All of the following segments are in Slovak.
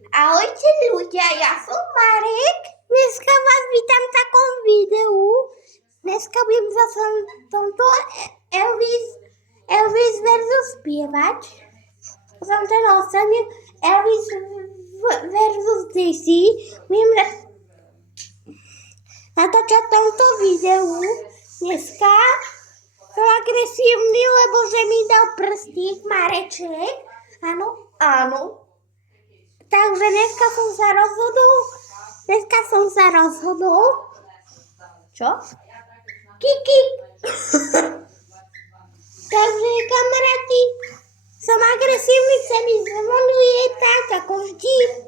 Ahojte ľudia, ja som Marek. Dneska vás vítam v takom videu. Dneska budem zase tomto Elvis versus spievať. Som ten ostatný Elvis versus Daisy. Budem natáčať v tomto videu. Dneska som agresívny, lebo že mi dal prstík Mareček. Áno. Takže dneska som sa rozhodol. Čo? Kiki. Takže kamaráti, som agresívny, sa mi zvonuje tak ako vždy.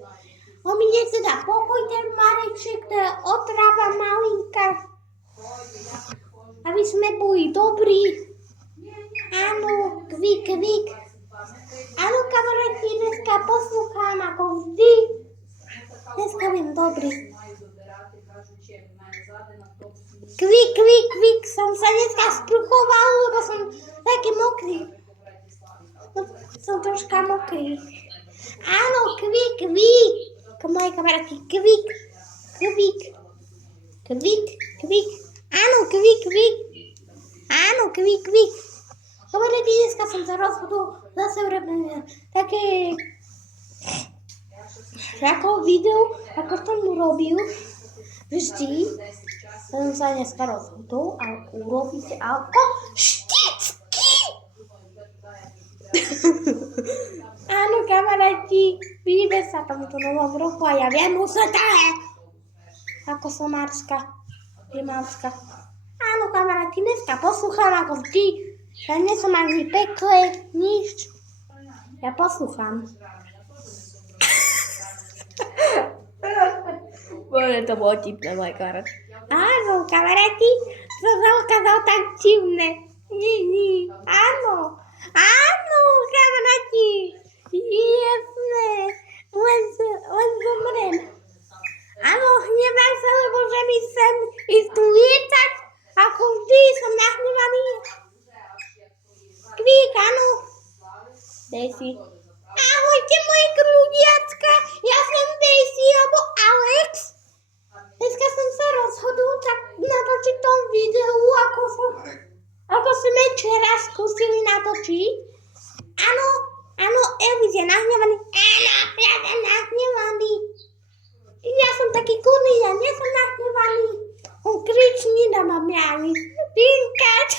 On mi nechce dať pokoj, ten Mareček, to je otrava malinka. Aby sme boli dobrí. Áno, kvik. Áno, kamaráti, dneska poslúcham ako vždy. Dneska budem dobrý. Kvik, som sa dneska spruchoval, lebo som taký mokrý. Som troška mokrý. Áno, kvik. Moje kamaráti, kvik. Áno, kvik. Kamaráti, dneska som sa rozhodol zase urobiť také ako video, ako som robil vždy. Som sa dneska rozhodol a urobiť ako vždycky. Áno, kamaráti, vidíme sa tomuto novom roku a ja viem, ako som Marska. Áno, kamaráti, dneska poslúcham ako vždy. Ja nie som ani pekle, nič. Ja poslúcham. Bože, to bolo tipné, môj kamarát. Áno, kamaráti, to sa ukázalo tak divné. Nie. Áno, kamaráti. Jasné. Len zomrem. Áno, hnevám sa, lebo že mi sem ísť lietať. Ako vždy som nahnevaný. Kvik, áno. Daisy. Ahojte, moje kľúdiacka. Ja som Daisy, alebo Alex. Dneska som sa rozhodol tak natočiť tom videu, ako sme včera skúsili natočiť. Áno, Elvis je nahnevaný. Áno, ja som nahnevaný. Ja som taký kúrny, ja nie som nahnevaný. On kričí na mňa ani spinkať.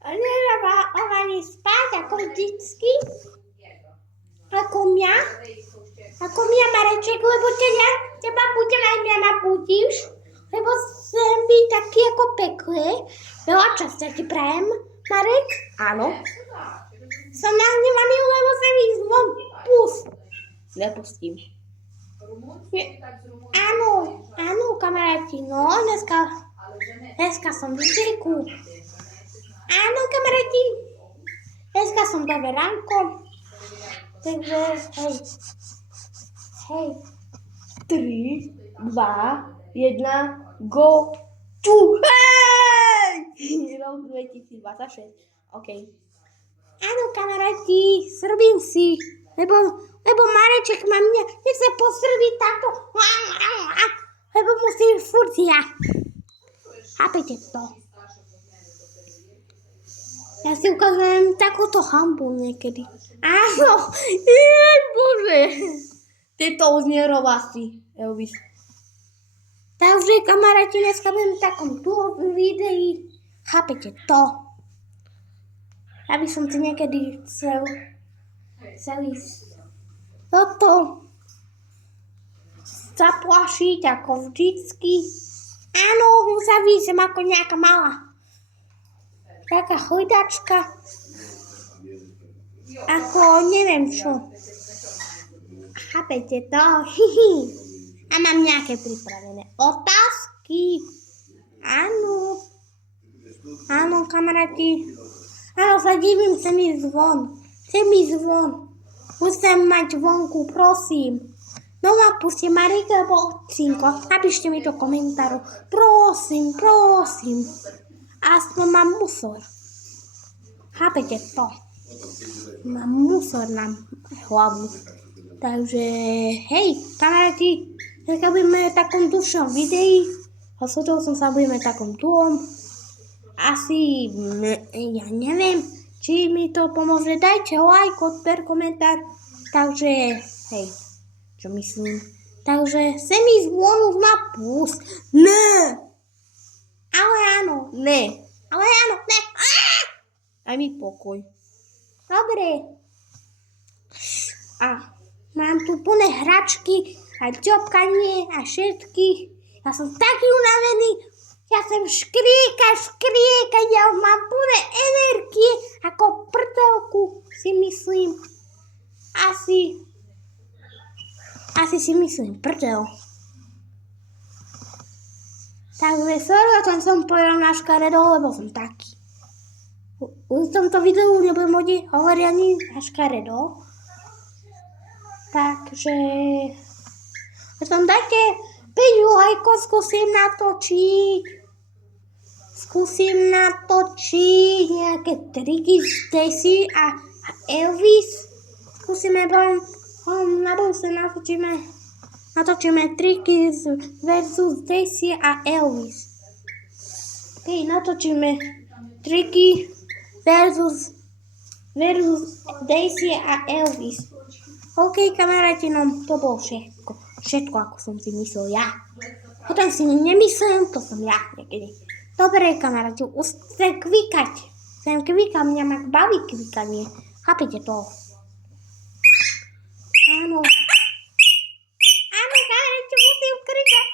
A nedáva on ani spať, ako vždycky. Ako mňa, Mareček, lebo teba budem aj mňa nabudíš, lebo sem byť taký ako pekle. Veľa často ti prajem, Marek? Áno. Som nahnevaný, lebo sa mi zvon nepustím. Áno, kamaráti, no, dneska som v cirku. Áno, kamaráti, dneska som dobre ránko. Takže, hej. 3, 2, 1, go! Tu! Hej! Rok 2026. OK. Áno, kamaráti, srbím si, lebo Mareček ma mňa nechce posrbiť takto, lebo musím furt ja. Chápete to? Ja si ukazujem takúto hanbu niekedy. Áno, bože. Ty to uznierovasi, Elvis. Takže, kamaráti, dneska budem v takom videi. Chápete to? Ja by som si niekedy chcel ísť toto zaplašiť ako vždycky. Áno, sa vyjsem ako nejaká malá. Taká chojdačka. Ako neviem čo. Chápete to? A mám nejaké pripravené otázky. Áno, kamaráti. Áno, sa divím, chce mi zvon. Musím mať vonku, prosím. No ma puste Marika alebo Cinko. Napíšte mi do komentáru. Prosím. Aspoň mám musor. Chápete to? Mám musor na hlavu. Takže, hej, kamaráti, dneska budeme v takom dlhšom videi. Rozhodol som sa, budeme v takom dlhom. Asi, ja neviem, či mi to pomôže. Dajte like, odber, komentár. Takže, hej, čo myslím. Takže, chcem ísť von na pus. Ne. Ale áno, ne. Ale áno, ne. Daj mi pokoj. Dobre. A mám tu plné hračky, a ťopkanie a všetkých. Ja som taký unavený. Ja som škriekať, ja mám plné energie, ako prdelku, si myslím. Asi si myslím prdel. Takže sorry, o tom som povedal na škaredo, lebo som taký. V tomto videu nebudem hovoriť ani na škaredo. Takže potom dajte 5 lajkov, skúsim natočiť nejaké triky z Daisy a Elvis. Skúsime na budúce natočíme triky versus Daisy a Elvis. Keď natočíme triky versus Daisy a Elvis. OK, kamaráti, no to bolo všetko, ako som si myslel ja. Potom si nemyslím, to som ja niekedy. Dobre, kamaráti, chcem kvikať. Mňa ma baví kvikanie. Chápete to? Áno. Áno, kamaráti, musím kričať.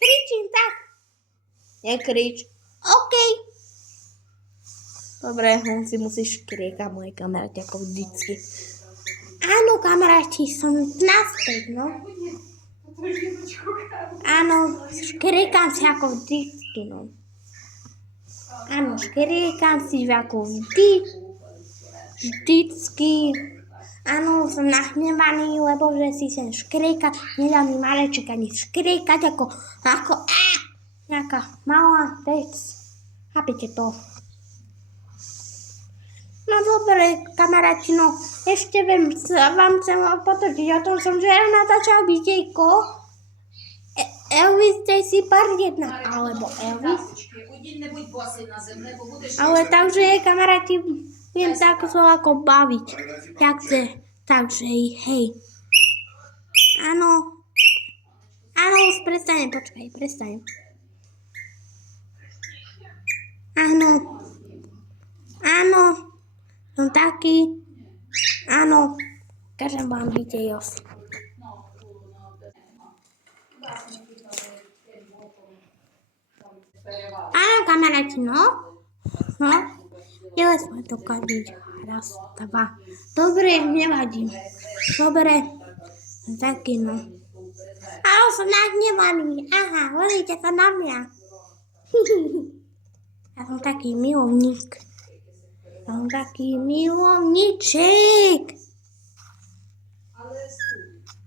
Kričím tak. Nekrič. OK. Dobre, on si musíš kriekať, moje kamaráti, ako vždycky. Áno, kamaráti, som naspäť, no. Áno, škriekam si ako vždycky, no. Áno, škriekam si ako vždycky. Áno, som nahnevaný, lebo že si sem škriekať, nedá mi Mareček ani škriekať ako nejaká malá vec. Chápete to? No dobre, kamaráti, no ešte vám chcem potočiť o tom, že ja natáčal videjko Elvis Daisy part 1, alebo Elvis. Ale takže, kamaráti, viem sa ako baviť, jak chce, takže hej. Áno, už prestanem, prestanem. Áno. Som taký, áno, kažem vám videos. Áno, kamaráti, no, ale sme to kadiť, raz, dva. Dobre, nevadí. Dobre, som taký, no. Áno, som nahnevaný, aha, volíte sa na mňa. Ja som taký milovník. Som taký milovníček.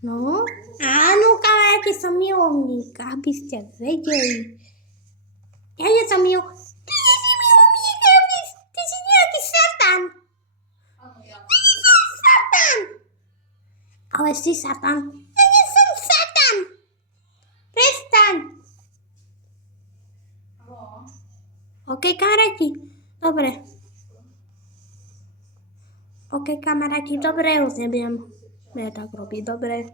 No, áno, kamaráti, som milovník, aby ste vedeli. Ja nie som milovník. Ty nie si milovník, Elvis. Ty si nejaký satan. Som satan. Ale si satan. Ja nie som satan. Prestaň. OK, kamaráti, dobre. OK, kamaráti, dobre, už nebudem tak robiť, dobre.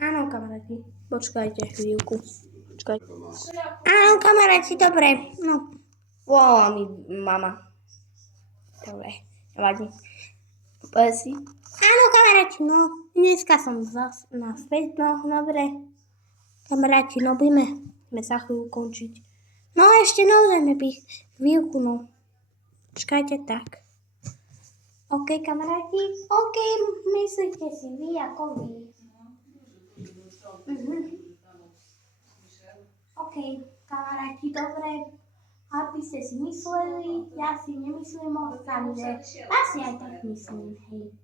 Áno, kamaráti, počkajte chvíľku. Áno, kamaráti, dobre, no. Volala mi mama. Dobre, nevadí. Povedz si. Áno, kamaráti, no, dneska som zase naspäť, no, dobre. Kamaráti, no budeme sa chvíľu končiť. No ešte naozaj chvíľku, no. Počkajte tak. OK, kamaráti, OK, myslíte si vy ako vy. OK, kamaráti, dobre. Aby ste si mysleli, ja si nemyslím moc, takže asi aj tak myslím, hej.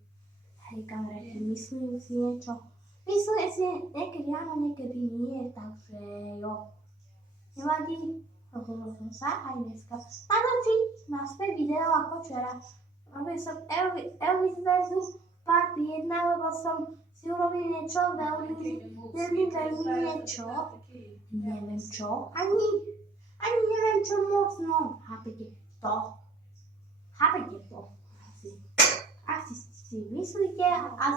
Hej, kamaráti, myslím si niečo. Myslím si, niekedy áno, niekedy nie, takže jo. Nevadí, rozhodol som sa aj dneska natočiť naspäť video ako včera. Robil som Elvis versus Part 1, lebo som si urobil niečo veľmi niečo. Neviem čo, ani neviem čo moc, no, chápete to? Asi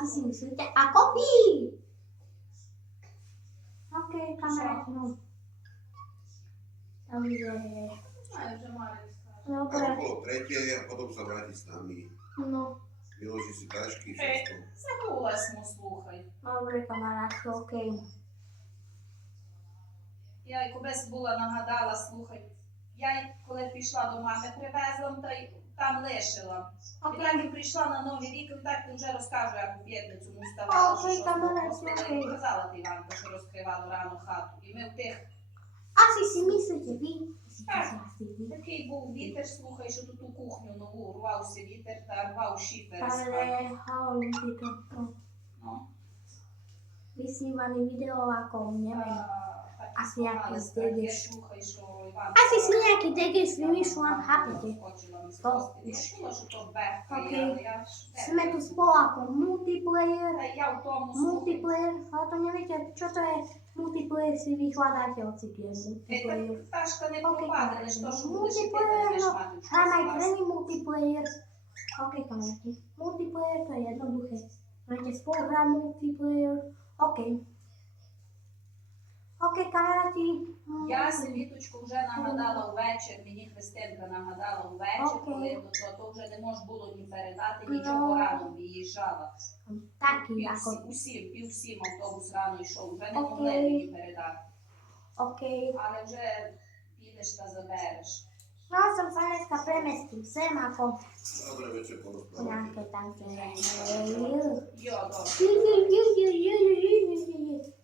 si myslíte ako vy. OK, kamaráti, no. Takže... Dobre. Okolo tretej a potom sa vráti s nami. No. Vyloží si tašky, všetko. Согласна, слухай. Dobre, kamaráti, OK. Я колись була нагадала, слухай. Я коли пішла до мами, привезла та й там лишила. І так і прийшла на Новий рік, і так ти вже розкажу, як у п'ятницю ми вставали, що Окей. казала ти, Іванка, що розкривала рано хату. І ми в тих Asi si myslíte vy? такий був вітер, слухай, що тут у кухню нову рвався вітер та рвав шифер. Ale hovorím to. Ну. Vysnívané video ako, neviem. Asi nejaký Я zdegeš. слухай, що Іванка... Asi si nejaký degeš vymýšľam, chápete? To, що то бехкає, Okej. але я ж... Sme tu spolu ako multiplayer. Та я в тому Multiplayer, ale to neviete, čo to je? Multiplayer si vyhľadáte ocikie. Multiplayer. Пташка не Окей, пропаде, лиш то, що будеш іти, multiplayer, будеш no. мати в Hrám aj щось prvý multiplayer. OK, kamaráti. Multiplayer to je jednoduché. Budete spolu hrať multiplayer. OK. OK, kamaráti. Я Світочку вже нагадала ввечір, мені Христинка нагадала ввечір, Окей. коли то вже не можна було ні передати, нічого рано виїжджала. Taký ako... Пів сім автобус рано йшов, вже не Окей. могли мені передати. OK. Але вже підеш та забереш. No som sa dneska premestil sem ako Dobre večer, porozprávate. nejaké tamto. Йо, добре,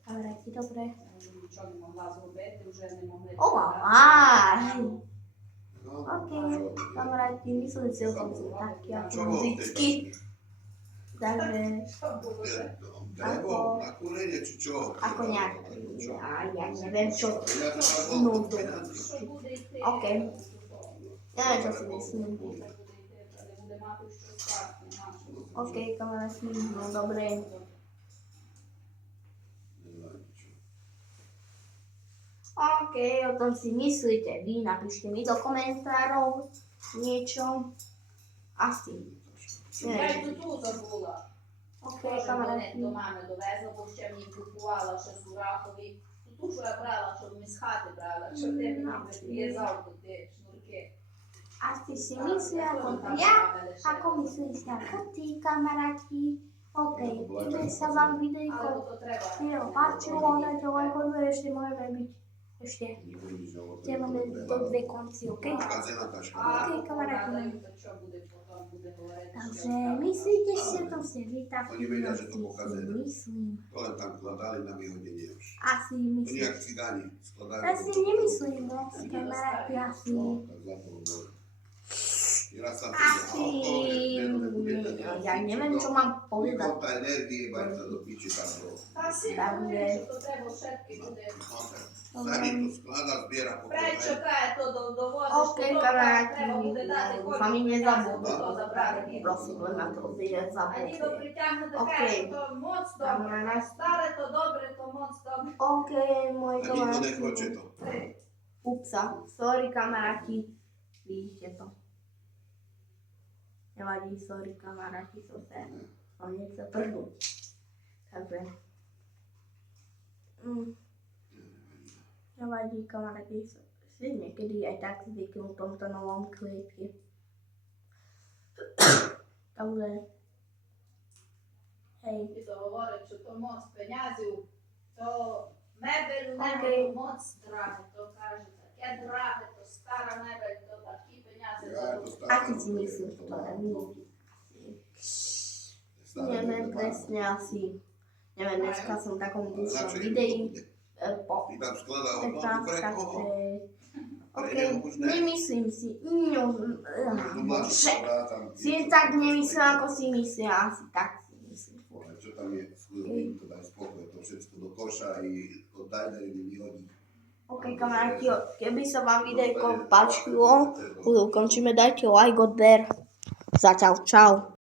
Kamaráti, dobre. нічого не могла зробити, вже не могли Ová, No, OK, čo? kamaráti, myslím si, že som si taký ako Čo bolo v tej vždycky. taške? Takže Що було вже? Drevo, na kurenie, či čo? ako nejak, Čo? ja neviem čo. Ja to tak No, bolo dobre. peniazy. Що буде йти? OK. Neviem, čo si myslím. Буде йти, але буде мати щось класне, наше. OK, kamaráti, no dobre. Nevadí, čo. OK, o tom si myslíte vy, napíšte mi do komentárov niečo. Asi. Я й тут забула. OK, Теж kamaráti. до мами довезла, бо ще мені купувала ще Суракові. Ту, що я брала, щоб ми з хати брала, щоб ти мені прив'язав тут ті шнурки. Asi si myslia ako ja, ako myslíte ako tí kamaráti. OK, keď sa vám videjko Але то треба. páčilo, dajte lajko, ešte môžeme byť ešte. Nikto nič nehovorí. Tie máme do dve konci, OK? Pokazená taška. Окей, каварати. то що буде потім буде говорити? Takže myslíte si, že to ste vy tak Oni vedia, že to si pokazené. myslím. To len tam skladali na vyhodenie už. Asi Oni myslím. jak cigáni skladajú. Ja si nemyslím moc, kamaráti, asi. No, tak za to bolo. Raz sa Asi, ja neviem, čo mám povedať. Vychopá energie, baj sa do piči tam do... Та всі Так, говорять, що то треба všetky буде. Sani to skladá, zbiera po Пречо каже, то довозиш, Окей, то каварати, треба буде дати самі не забуду. то забрати. Prosím, len na to nie А ніби zabudte. притягне таке, Окей. що то моц добре. Kamaráti. Старе то добре, то моц добре. OK, môj A nikto nechvoče kamaráti. to. Upsa, sorry kamaráti. Vidíte to. Nevadí, sorry kamaráti, som nechcel prdnúť. Takže... Nevadí kamaráti, si niekedy aj tak zvyknú v tomto novom klietke. Takže... Hej. І то говорять, що то моц пенязів, то мебель у Окей. нього моц драге, то каже, таке драге, то стара мебель, то такі пенязи. Ja, to stále. Asi si myslím, že to tak nie. Neviem presne asi. Neviem, dneska som v takom dlhšom videi. Ty tam skladá Tak, hodnotu pre takže... koho? OK, Pre neho už ne. nemyslím si. Tu máš Bože. skladá tam. Si tak nemyslím, ako si myslia. Asi tak si myslím. Ale čo tam je? Schudobný, to daj spokoj. To všetko do koša i od dajnery mi vyhodí. OK, kamaráti, keby sa vám videjko páčilo, ukončíme, dajte like, odber. Zatiaľ, čau.